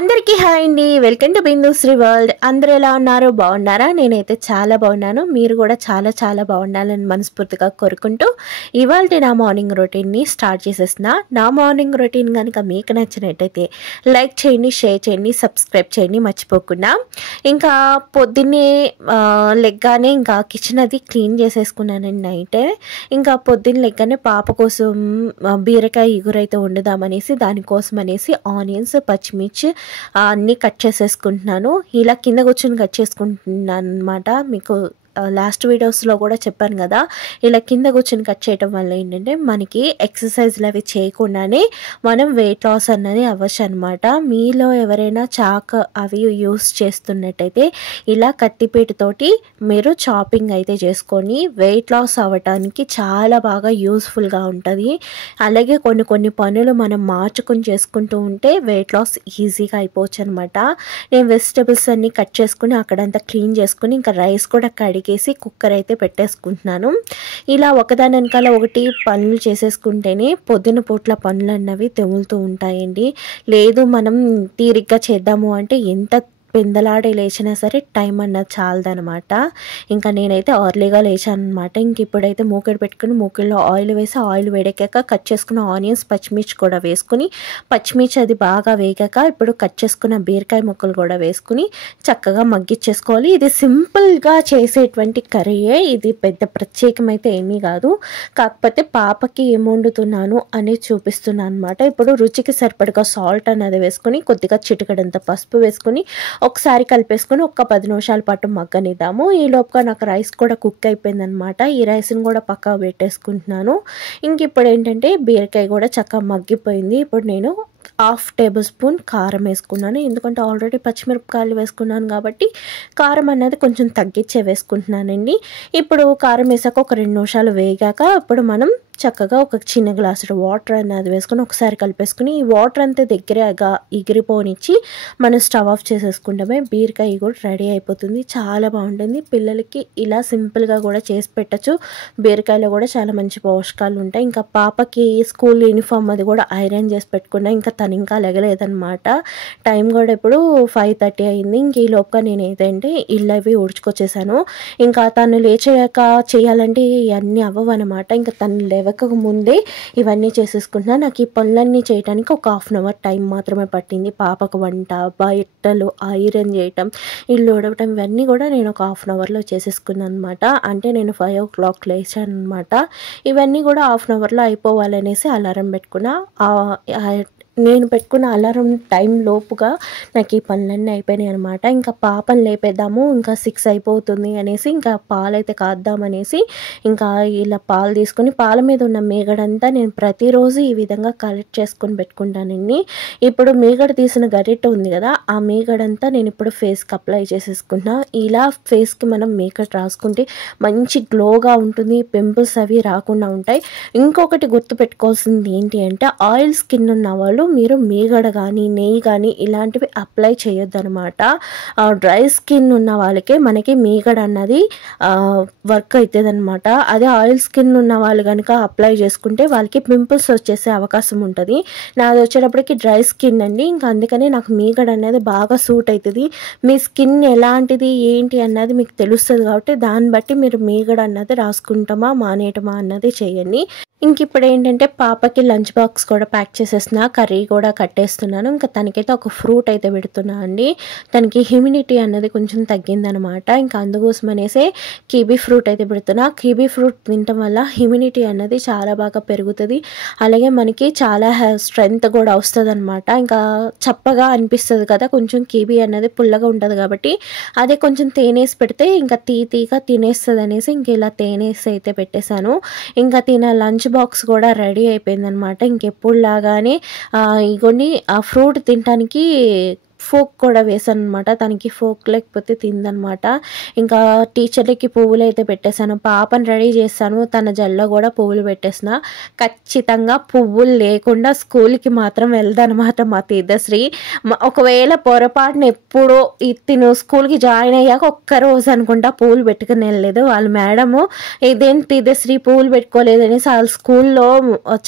అందరికీ హాయ్ అండి, welcome to Bindusri world. అందరూ ఎలా ఉన్నారు? బాగున్నారా? నేనైతే చాలా బాగున్నాను. మీరు కూడా చాలా చాలా బాగుండాలని మనస్ఫూర్తిగా కోరుకుంటూ ఇవాళ నా మార్నింగ్ రొటీన్ని స్టార్ట్ చేసేస్తున్నా. నా మార్నింగ్ రొటీన్ కనుక మీకు నచ్చినట్టయితే లైక్ చేయండి, షేర్ చేయండి, సబ్స్క్రైబ్ చేయండి మర్చిపోకుండా. ఇంకా పొద్దున్నే లెగ్గానే ఇంకా కిచెన్ అది క్లీన్ చేసేసుకున్నానండి నైటే. ఇంకా పొద్దున్న లెగ్గానే పాప కోసం బీరకాయ ఇగురైతే వండుదామనేసి దానికోసం అనేసి ఆనియన్స్, పచ్చిమిర్చి అన్నీ కట్ చేసేసుకుంటున్నాను. ఇలా కింద కూర్చొని కట్ చేసుకుంటున్నాను అనమాట. మీకు లాస్ట్ వీడియోస్లో కూడా చెప్పాను కదా, ఇలా కింద కూర్చొని కట్ చేయడం వల్ల ఏంటంటే మనకి ఎక్సర్సైజ్లు అవి చేయకుండానే మనం వెయిట్ లాస్ అన్నది అవ్వచ్చు అనమాట. మీలో ఎవరైనా చాక్ అవి యూస్ చేస్తున్నట్టయితే ఇలా కత్తిపీటతోటి మీరు చాపింగ్ అయితే చేసుకొని వెయిట్ లాస్ అవ్వటానికి చాలా బాగా యూస్ఫుల్గా ఉంటుంది. అలాగే కొన్ని పనులు మనం మార్చుకొని చేసుకుంటూ ఉంటే వెయిట్ లాస్ ఈజీగా అయిపోవచ్చు అనమాట. నేను వెజిటబుల్స్ అన్నీ కట్ చేసుకుని అక్కడంతా క్లీన్ చేసుకుని ఇంకా రైస్ కూడా కడిగేసి కుక్కర్ అయితే పెట్టేసుకుంటున్నాను. ఇలా ఒకదాని వెనకాల ఒకటి పనులు చేసేసుకుంటేనే పొద్దున పూట్ల పనులు అన్నవి తెములుతూ ఉంటాయండి. లేదు మనం తీరిగ్గా చేద్దాము అంటే ఎంత పెందలాడే లేచినా సరే టైం అన్నది చాలదనమాట. ఇంకా నేనైతే ఆర్లీగా లేచాను అనమాట. ఇంక ఇప్పుడైతే మూకెడు పెట్టుకుని మూకెల్లో ఆయిల్ వేసి ఆయిల్ వేడెక్కాక కట్ చేసుకున్న ఆనియన్స్, పచ్చిమిర్చి కూడా వేసుకుని పచ్చిమిర్చి అది బాగా వేగాక ఇప్పుడు కట్ చేసుకున్న బీరకాయ ముక్కలు కూడా వేసుకుని చక్కగా మగ్గిచ్చేసుకోవాలి. ఇది సింపుల్గా చేసేటువంటి కర్రీయే, ఇది పెద్ద ప్రత్యేకమైతే ఏమీ కాదు. కాకపోతే పాపకి ఏం వండుతున్నాను అనేది చూపిస్తున్నాను అనమాట. ఇప్పుడు రుచికి సరిపడగా సాల్ట్ అన్నది వేసుకొని కొద్దిగా చిటికడంత పసుపు వేసుకొని ఒకసారి కలిపేసుకొని ఒక 10 నిమిషాల పాటు మగ్గనిద్దాము. ఈ లోపుగా నాకు రైస్ కూడా కుక్ అయిపోయింది అనమాట. ఈ రైస్ని కూడా పక్కా పెట్టేసుకుంటున్నాను. ఇంక ఇప్పుడు ఏంటంటే బీరకాయ కూడా చక్కగా మగ్గిపోయింది. ఇప్పుడు నేను 1/2 టేబుల్ స్పూన్ కారం వేసుకున్నాను. ఎందుకంటే ఆల్రెడీ పచ్చిమిరపకాయలు వేసుకున్నాను కాబట్టి కారం అన్నది కొంచెం తగ్గించే వేసుకుంటున్నానండి. ఇప్పుడు కారం వేసాక ఒక 2 నిమిషాలు వేగాక ఇప్పుడు మనం చక్కగా ఒక చిన్న గ్లాసు వాటర్ అన్నది వేసుకొని ఒకసారి కలిపేసుకుని ఈ వాటర్ అంతా దగ్గరగా ఎగిరిపోనిచ్చి మనం స్టవ్ ఆఫ్ చేసేసుకుంటామే. బీరకాయ కూడా రెడీ అయిపోతుంది. చాలా బాగుంటుంది. పిల్లలకి ఇలా సింపుల్గా కూడా చేసి పెట్టచ్చు. బీరకాయలో కూడా చాలా మంచి పోషకాలు ఉంటాయి. ఇంకా పాపకి స్కూల్ యూనిఫామ్ అది కూడా ఐరన్ చేసి పెట్టుకున్నా. ఇంకా తను ఇంకా లెగలేదనమాట. టైం కూడా ఇప్పుడు 5:30 అయింది. ఇంక ఈ లోపుగా నేను ఏదంటే ఇల్లు అవి ఉడుచుకొచ్చేసాను. ఇంకా తను లేచాక చేయాలంటే ఇవన్నీ అవ్వవన్నమాట. ఇంకా తను లేవక ముందే ఇవన్నీ చేసేసుకుంటున్నా. నాకు ఈ పనులన్నీ చేయడానికి ఒక 1/2 అవర్ టైం మాత్రమే పట్టింది. పాపకు వంట, బట్టలు ఐరన్ చేయటం, ఇల్లు ఉడవటం ఇవన్నీ కూడా నేను ఒక 1/2 అవర్లో చేసేసుకున్నాను అనమాట. అంటే నేను 5 o'clock లేచాను అనమాట. ఇవన్నీ కూడా 1/2 అవర్లో అయిపోవాలనేసి అలారం పెట్టుకున్నా. నేను పెట్టుకున్న అలారం టైం లోపుగా నాకు ఈ పనులన్నీ అయిపోయినాయి అనమాట. ఇంకా పాపని లేపేద్దాము, ఇంకా 6 అయిపోతుంది అనేసి ఇంకా పాలైతే కాద్దామనేసి ఇంకా ఇలా పాలు తీసుకొని పాల మీద ఉన్న మీగడంతా నేను ప్రతిరోజు ఈ విధంగా కలెక్ట్ చేసుకొని పెట్టుకుంటానండి. ఇప్పుడు మీగడ తీసిన గరిటె ఉంది కదా, ఆ మీగడంతా నేను ఇప్పుడు ఫేస్కి అప్లై చేసేసుకుంటున్నా. ఇలా ఫేస్కి మనం మేకప్ రాసుకుంటే మంచి గ్లోగా ఉంటుంది, పింపుల్స్ అవి రాకుండా ఉంటాయి. ఇంకొకటి గుర్తుపెట్టుకోవాల్సింది ఏంటి అంటే ఆయిల్ స్కిన్ ఉన్న వాళ్ళు మీరు మీగడ కానీ నెయ్యి కానీ ఇలాంటివి అప్లై చేయొద్దు అనమాట. డ్రై స్కిన్ ఉన్న వాళ్ళకే మనకి మీగడ అన్నది వర్క్ అవుతుంది అనమాట. అదే ఆయిల్ స్కిన్ ఉన్న వాళ్ళు కనుక అప్లై చేసుకుంటే వాళ్ళకి పింపుల్స్ వచ్చేసే అవకాశం ఉంటుంది. నాది వచ్చేటప్పటికి డ్రై స్కిన్ అండి. ఇంకా అందుకనే నాకు మీగడ అనేది బాగా సూట్ అవుతుంది. మీ స్కిన్ ఎలాంటిది ఏంటి అన్నది మీకు తెలుస్తుంది కాబట్టి దాన్ని బట్టి మీరు మీగడ అన్నది రాసుకుంటామా మానేయటమా అన్నది చేయండి. ఇంక ఇప్పుడు ఏంటంటే పాపకి లంచ్ బాక్స్ కూడా ప్యాక్ చేసేస్తున్నా, కర్రీ కూడా కట్టేస్తున్నాను. ఇంకా తనకైతే ఒక ఫ్రూట్ అయితే పెడుతున్నా అండి. తనకి హ్యూమిడిటీ అన్నది కొంచెం తగ్గిందనమాట. ఇంకా అందుకోసం అనేసి కివీ ఫ్రూట్ అయితే పెడుతున్నా. కివీ ఫ్రూట్ తినటం వల్ల హ్యూమిడిటీ అన్నది చాలా బాగా పెరుగుతుంది. అలాగే మనకి చాలా స్ట్రెంగ్త్ కూడా వస్తుంది అనమాట. ఇంకా చప్పగా అనిపిస్తుంది కదా, కొంచెం కివీ అన్నది పుల్లగా ఉంటుంది కాబట్టి అదే కొంచెం తేనేసి పెడితే ఇంకా తీగా తినేస్తుంది అనేసి ఇంక ఇలా తేనేసి అయితే పెట్టేశాను. ఇంకా తిన లంచ్ బాక్స్ కూడా రెడీ అయిపోయిందనమాట. ఇంకెప్పుడు లాగానే ఇగోండి ఆ ఫ్రూట్ తినడానికి ఫోక్ కూడా వేసాను అనమాట. తనకి ఫోక్ లేకపోతే తిందనమాట. ఇంకా టీచర్లకి పువ్వులు అయితే పెట్టేశాను. పాపని రెడీ చేశాను. తన జల్లో కూడా పువ్వులు పెట్టేసిన. ఖచ్చితంగా పువ్వులు లేకుండా స్కూల్కి మాత్రం వెళ్దనమాట మా తీర్థశ్రీ. ఒకవేళ పొరపాటున ఎప్పుడో తిను స్కూల్కి జాయిన్ అయ్యాక ఒక్కరోజు అనుకుంటా పువ్వులు పెట్టుకుని వెళ్ళలేదు. వాళ్ళ మేడము ఇదేంటి తీర్థశ్రీ పువ్వులు పెట్టుకోలేదు అనేసి వాళ్ళ స్కూల్లో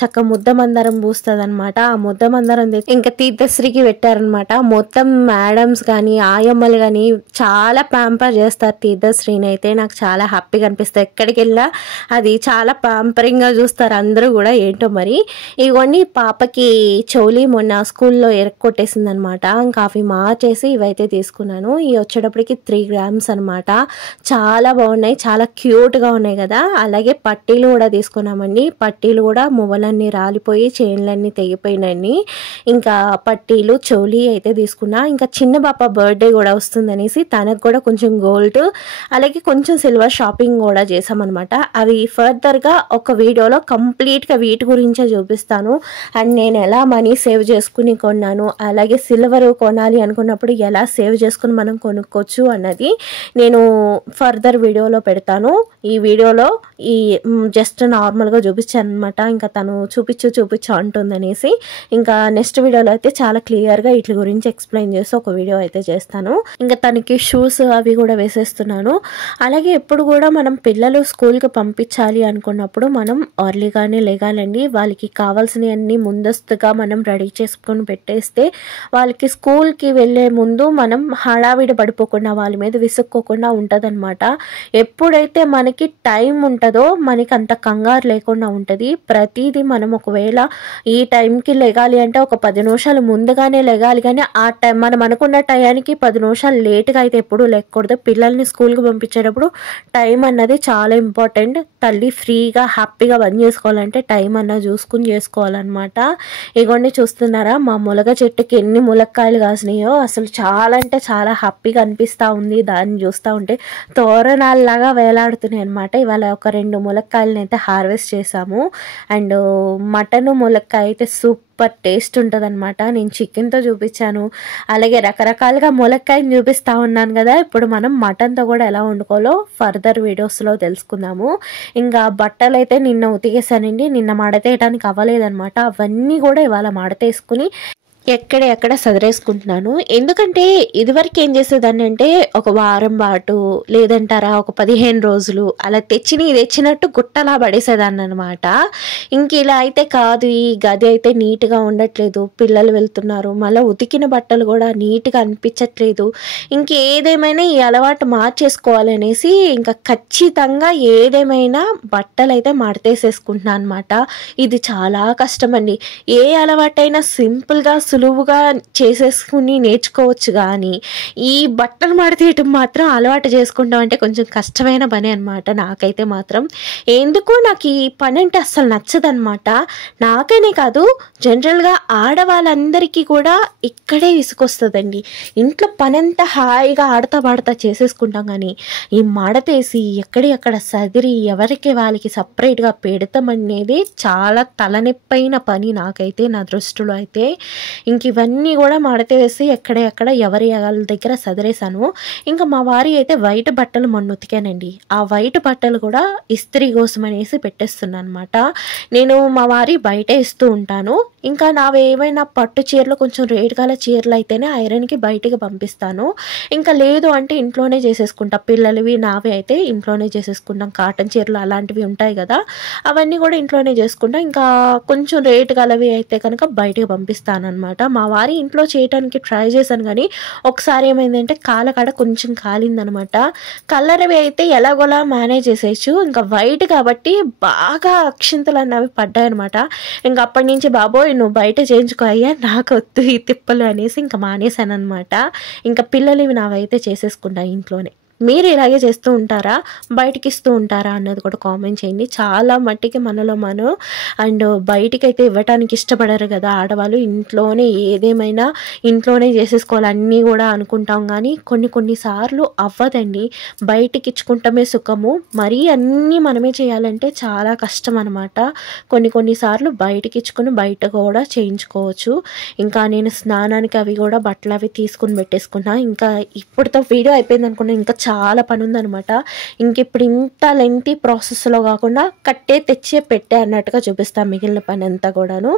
చక్క ముద్ద మందారం పూస్తుంది అనమాట. ఆ ముద్ద మందారం ఇంకా తీర్థశ్రీకి పెట్టారనమాట. మొత్తం మేడమ్స్ కానీ ఆయమ్మలు కానీ చాలా ప్యాంపర్ చేస్తారు తీర్థశ్రీని అయితే. నాకు చాలా హ్యాపీగా అనిపిస్తుంది. ఎక్కడికి వెళ్ళినా అది చాలా ప్యాంపరింగ్గా చూస్తారు అందరూ కూడా. ఏంటో మరి. ఇవన్నీ పాపకి చౌలి మొన్న స్కూల్లో ఎరక్కొట్టేసింది అనమాట. ఇంకా అవి మార్చేసి ఇవైతే తీసుకున్నాను. ఇవి వచ్చేటప్పటికి 3 grams అనమాట. చాలా బాగున్నాయి, చాలా క్యూట్గా ఉన్నాయి కదా. అలాగే పట్టీలు కూడా తీసుకున్నామండి. పట్టీలు కూడా మువ్వలన్నీ రాలిపోయి చైన్లన్నీ తెగిపోయినాయి. ఇంకా పట్టీలు చౌలి అయితే తీసుకున్నా. ఇంకా చిన్న పాప బర్త్డే కూడా వస్తుందనేసి తనకు కూడా కొంచెం గోల్డ్ అలాగే కొంచెం సిల్వర్ షాపింగ్ కూడా చేసామన్నమాట. అవి ఫర్దర్గా ఒక వీడియోలో కంప్లీట్గా వీటి గురించే చూపిస్తాను. అండ్ నేను ఎలా మనీ సేవ్ చేసుకుని కొన్నాను, అలాగే సిల్వర్ కొనాలి అనుకున్నప్పుడు ఎలా సేవ్ చేసుకుని మనం కొనుక్కోవచ్చు అన్నది నేను ఫర్దర్ వీడియోలో పెడతాను. ఈ వీడియోలో ఈ జస్ట్ నార్మల్గా చూపించాను అనమాట. ఇంకా తను చూపించు అంటుందనేసి ఇంకా నెక్స్ట్ వీడియోలో అయితే చాలా క్లియర్గా వీటి గురించి ఎక్స్ప్లెయిన్ చేసి ఒక వీడియో అయితే చేస్తాను. ఇంకా తనకి షూస్ అవి కూడా వేసేస్తున్నాను. అలాగే ఎప్పుడు కూడా మనం పిల్లలు స్కూల్కి పంపించాలి అనుకున్నప్పుడు మనం ఎర్లీగానే లేగాలండి. వాళ్ళకి కావాల్సినవన్నీ ముందస్తుగా మనం రెడీ చేసుకొని పెట్టేస్తే వాళ్ళకి స్కూల్కి వెళ్ళే ముందు మనం హడావిడి పడిపోకుండా వాళ్ళ మీద విసుక్కోకుండా ఉంటుందన్నమాట. ఎప్పుడైతే మనకి టైం ఉంటుందో మనకి అంత కంగారు లేకుండా ఉంటుంది. ప్రతిదీ మనం ఒకవేళ ఈ టైంకి లెగాలి అంటే ఒక 10 నిమిషాలు ముందుగానే లెగాలి, కానీ ఆ టైం మనం అనుకున్న టయానికి 10 నిమిషాలు లేట్గా అయితే ఎప్పుడూ లేకూడదు. పిల్లల్ని స్కూల్కి పంపించేటప్పుడు టైం అన్నది చాలా ఇంపార్టెంట్. తల్లి ఫ్రీగా హ్యాపీగా పని చేసుకోవాలంటే టైం అన్నది చూసుకుని చేసుకోవాలన్నమాట. ఇగోండి చూస్తున్నారా మా ములగ చెట్టుకి ఎన్ని ములక్కాయలు కాసినాయో. అసలు చాలా అంటే చాలా హ్యాపీగా అనిపిస్తూ ఉంది దాన్ని చూస్తూ ఉంటే. తోరణాలలాగా వేలాడుతున్నాయి అనమాట. ఇవాళ ఒక 2 ములక్కాయలను అయితే హార్వెస్ట్ చేసాము. అండ్ మటన్ ములక్కాయ అయితే సూపర్ టేస్ట్ ఉంటుంది అనమాట. నేను చికెన్తో చూపించాను, అలాగే రకరకాలుగా ములక్కాయని చూపిస్తూ ఉన్నాను కదా. ఇప్పుడు మనం మటన్తో కూడా ఎలా వండుకోవాలో ఫర్దర్ వీడియోస్లో తెలుసుకుందాము. ఇంకా బట్టలు అయితే నిన్న ఉతికేసానండి. నిన్న మడతేయడానికి అవ్వలేదన్నమాట. అవన్నీ కూడా ఇవాళ మడతేసుకుని ఎక్కడ సదరేసుకుంటున్నాను. ఎందుకంటే ఇదివరకు ఏం చేసేదాన్ని అంటే ఒక వారం పాటు లేదంటారా ఒక 15 రోజులు అలా తెచ్చినట్టు గుట్టలా పడేసేదాన్ని అనమాట. ఇంక ఇలా అయితే కాదు. ఈ గది అయితే నీట్గా ఉండట్లేదు, పిల్లలు వెళ్తున్నారు, మళ్ళీ ఉతికిన బట్టలు కూడా నీట్గా అనిపించట్లేదు. ఇంకేదేమైనా ఈ అలవాటు మార్చేసుకోవాలనేసి ఇంకా ఖచ్చితంగా ఏదేమైనా బట్టలు అయితే మడతేసేసుకుంటున్నాను అనమాట. ఇది చాలా కష్టం అండి. ఏ అలవాటైనా సింపుల్గా సులువుగా చేసేసుకుని నేర్చుకోవచ్చు, కానీ ఈ బట్టలు మడతేయటం మాత్రం అలవాటు చేసుకుంటాం అంటే కొంచెం కష్టమైన పని అనమాట. నాకైతే మాత్రం ఎందుకో నాకు ఈ పని అంటే అస్సలు నచ్చదనమాట. నాకనే కాదు, జనరల్గా ఆడవాళ్ళందరికీ కూడా ఇక్కడే విసుకొస్తుందండి. ఇంట్లో పని అంతా హాయిగా ఆడతా పాడతా చేసేసుకుంటాం, కానీ ఈ మడతేసి ఎక్కడ సదిరి ఎవరికి వాళ్ళకి సపరేట్గా పెడతామనేది చాలా తలనొప్పైన పని నాకైతే, నా దృష్టిలో అయితే. ఇంక ఇవన్నీ కూడా మడత వేసి ఎక్కడ ఎవరి వాళ్ళ దగ్గర సదిరేసాను. ఇంకా మా వారి అయితే వైట్ బట్టలు మొన్న ఉతికానండి. ఆ వైట్ బట్టలు కూడా ఇస్త్రీ కోసం అనేసి పెట్టేస్తున్నాను అనమాట. నేను మా వారి బయటే ఇస్తూ ఉంటాను. ఇంకా నావి ఏమైనా పట్టు చీరలు కొంచెం రేట్ గల చీరలు అయితేనే ఐరన్కి బయటికి పంపిస్తాను. ఇంకా లేదు అంటే ఇంట్లోనే చేసేసుకుంటా. పిల్లలవి నావి అయితే ఇంట్లోనే చేసేసుకుంటాం. కాటన్ చీరలు అలాంటివి ఉంటాయి కదా, అవన్నీ కూడా ఇంట్లోనే చేసుకుంటాం. ఇంకా కొంచెం రేట్ గలవి అయితే కనుక బయటికి పంపిస్తాను అనమాట. మా వారి ఇంట్లో చేయడానికి ట్రై చేశాను, కానీ ఒకసారి ఏమైందంటే కాలకాడ కొంచెం కాలిందనమాట. కలర్వి అయితే ఎలాగోలా మేనేజ్ చేసేయచ్చు. ఇంకా వైట్ కాబట్టి బాగా అక్షింతలు అన్నవి పడ్డాయనమాట. ఇంకా అప్పటి నుంచి బాబోయ్ నువ్వు బయట చేయించుకో అయ్యా, నాకు వద్దు ఈ తిప్పలు అనేసి ఇంకా మానేశాను అనమాట. ఇంకా పిల్లలు ఇవి నావైతే చేసేసుకుంటా ఇంట్లోనే. మీరు ఇలాగే చేస్తూ ఉంటారా, బయటికి ఇస్తూ ఉంటారా అన్నది కూడా కామెంట్ చేయండి. చాలా మట్టికి మనలో మనం అండ్ బయటికైతే ఇవ్వటానికి ఇష్టపడరు కదా ఆడవాళ్ళు. ఇంట్లోనే ఏదేమైనా ఇంట్లోనే చేసేసుకోవాలి అన్నీ కూడా అనుకుంటాం, కానీ కొన్నిసార్లు అవ్వదండి. బయటికి ఇచ్చుకుంటమే సుఖము, మరీ అన్నీ మనమే చేయాలంటే చాలా కష్టం అనమాట. కొన్నిసార్లు బయటికి ఇచ్చుకొని బయట కూడా చేయించుకోవచ్చు. ఇంకా నేను స్నానానికి అవి కూడా బట్టలు అవి తీసుకుని పెట్టేసుకున్నా. ఇంకా ఇప్పుడుతో వీడియో అయిపోయింది అనుకున్నా, ఇంకా చాలా పని ఉందనమాట. ఇప్పుడు ఇంత లెంతీ ప్రాసెస్లో కాకుండా కట్టే తెచ్చే పెట్టే అన్నట్టుగా చూపిస్తాను మిగిలిన పని అంతా కూడాను.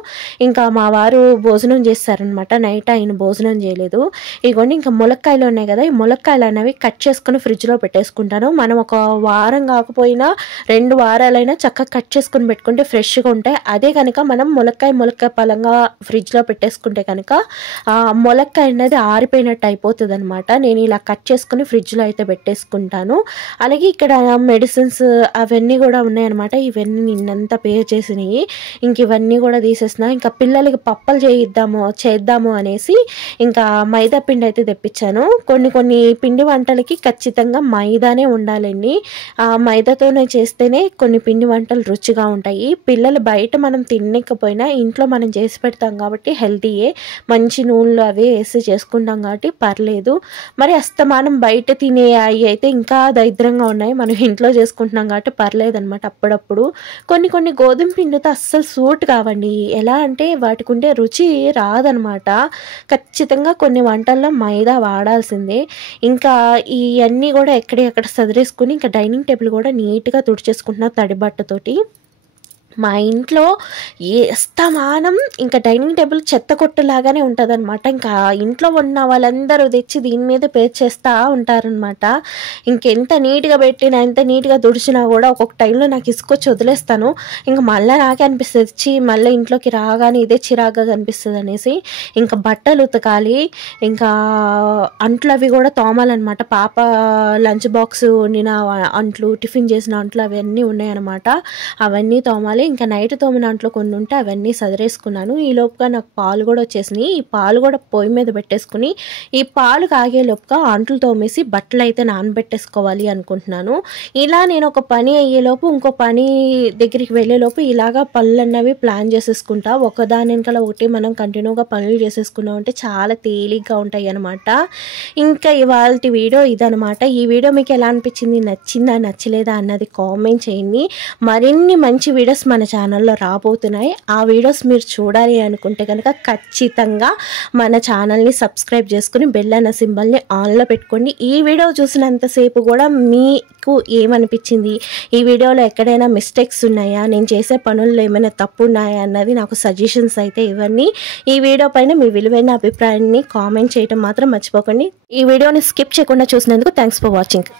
ఇంకా మా వారు భోజనం చేస్తారనమాట. నైట్ ఆయన భోజనం చేయలేదు. ఇదిగోండి ఇంకా ములక్కాయలు ఉన్నాయి కదా, ఈ ములక్కాయలు అనేవి కట్ చేసుకుని ఫ్రిడ్జ్లో పెట్టేసుకుంటాను. మనం ఒక వారం కాకపోయినా 2 వారాలైనా చక్కగా కట్ చేసుకుని పెట్టుకుంటే ఫ్రెష్గా ఉంటాయి. అదే కనుక మనం ములక్కాయ పలంగా ఫ్రిడ్జ్లో పెట్టేసుకుంటే కనుక ములక్కాయ అనేది ఆరిపోయినట్టు అయిపోతుంది అనమాట. నేను ఇలా కట్ చేసుకుని ఫ్రిడ్జ్లో అయితే పెట్టేసుకుంటాను. అలాగే ఇక్కడ మెడిసిన్స్ అవన్నీ కూడా ఉన్నాయన్నమాట. ఇవన్నీ నిన్నంతా పే చేసినాయి. ఇంక ఇవన్నీ కూడా తీసేసిన. ఇంకా పిల్లలకి పప్పలు చేద్దాము అనేసి ఇంకా మైదా పిండి అయితే తెప్పించాను. కొన్ని పిండి వంటలకి ఖచ్చితంగా మైదానే ఉండాలండి. మైదాతోనే చేస్తేనే కొన్ని పిండి వంటలు రుచిగా ఉంటాయి. పిల్లలు బయట మనం తినకపోయినా ఇంట్లో మనం చేసి పెడతాం కాబట్టి హెల్తీయే. మంచి నూనెలు అవి వేసి చేసుకుంటాం కాబట్టి పర్లేదు. మరి అస్తమానం బయట తినే అవి అయితే ఇంకా దరిద్రంగా ఉన్నాయి. మనం ఇంట్లో చేసుకుంటున్నాం కాబట్టి పర్లేదు అనమాట. అప్పుడప్పుడు కొన్ని గోధుమ పిండితో అస్సలు సూట్ కావండి. ఎలా అంటే వాటికి ఉండే రుచి రాదనమాట. ఖచ్చితంగా కొన్ని వంటల్లో మైదా వాడాల్సిందే. ఇంకా ఇవన్నీ కూడా ఎక్కడెక్కడ సదిరేసుకుని ఇంకా డైనింగ్ టేబుల్ కూడా నీట్గా తుడిచేసుకుంటున్నా తడి బట్టతోటి. మా ఇంట్లో అస్తమానం ఇంకా డైనింగ్ టేబుల్ చెత్త కొట్టులాగానే ఉంటుందన్నమాట. ఇంకా ఇంట్లో ఉన్న వాళ్ళందరూ తెచ్చి దీని మీద పేర్చేస్తూ ఉంటారనమాట. ఇంకెంత నీట్గా పెట్టినా ఎంత నీట్గా తుడిచినా కూడా ఒక్కొక్క టైంలో నాకు ఇసుకొచ్చి వదిలేస్తాను. ఇంకా మళ్ళీ నాకే అనిపిస్తుంది మళ్ళీ ఇంట్లోకి రాగానే ఇదే చిరాగ్గా కనిపిస్తుంది అనేసి ఇంకా బట్టలు ఉతకాలి. ఇంకా అంట్లు అవి కూడా తోమాలన్నమాట. పాప లంచ్ బాక్స్ వండిన అంట్లు, టిఫిన్ చేసిన అంట్లు అవన్నీ ఉన్నాయన్నమాట. అవన్నీ తోమాలి. ఇంకా నైట్ తోమిన అంట్లో కొన్ని ఉంటే అవన్నీ సదిరేసుకున్నాను. ఈ లోపుగా నాకు పాలు కూడా వచ్చేసినాయి. ఈ పాలు కూడా పొయ్యి మీద పెట్టేసుకుని ఈ పాలు కాగే లోపుగా అంట్లు తోమేసి బట్టలు అయితే నానబెట్టేసుకోవాలి అనుకుంటున్నాను. ఇలా నేను ఒక పని అయ్యేలోపు ఇంకో పని దగ్గరికి వెళ్ళేలోపు ఇలాగా పనులు అన్నవి ప్లాన్ చేసేసుకుంటా. ఒకదాని వెనకాల ఒకటి మనం కంటిన్యూగా పనులు చేసేసుకున్నాం అంటే చాలా తేలిగ్గా ఉంటాయి అనమాట. ఇంకా ఇవాళ వీడియో ఇదనమాట. ఈ వీడియో మీకు ఎలా అనిపించింది, నచ్చిందా నచ్చలేదా అన్నది కామెంట్ చేయండి. మరిన్ని మంచి వీడియోస్ మన ఛానల్లో రాబోతున్నాయి. ఆ వీడియోస్ మీరు చూడాలి అనుకుంటే కనుక ఖచ్చితంగా మన ఛానల్ని సబ్స్క్రైబ్ చేసుకుని బెల్ అన్న సింబల్ని ఆన్లో పెట్టుకోండి. ఈ వీడియో చూసినంతసేపు కూడా మీకు ఏమనిపించింది, ఈ వీడియోలో ఎక్కడైనా మిస్టేక్స్ ఉన్నాయా, నేను చేసే పనుల్లో ఏమైనా తప్పు ఉన్నాయా అన్నది నాకు సజెషన్స్ అయితే ఇవ్వండి. ఈ వీడియో పైన మీ విలువైన అభిప్రాయాన్ని కామెంట్ చేయడం మాత్రం మర్చిపోకండి. ఈ వీడియోని స్కిప్ చేయకుండా చూసినందుకు థ్యాంక్స్ ఫర్ వాచింగ్.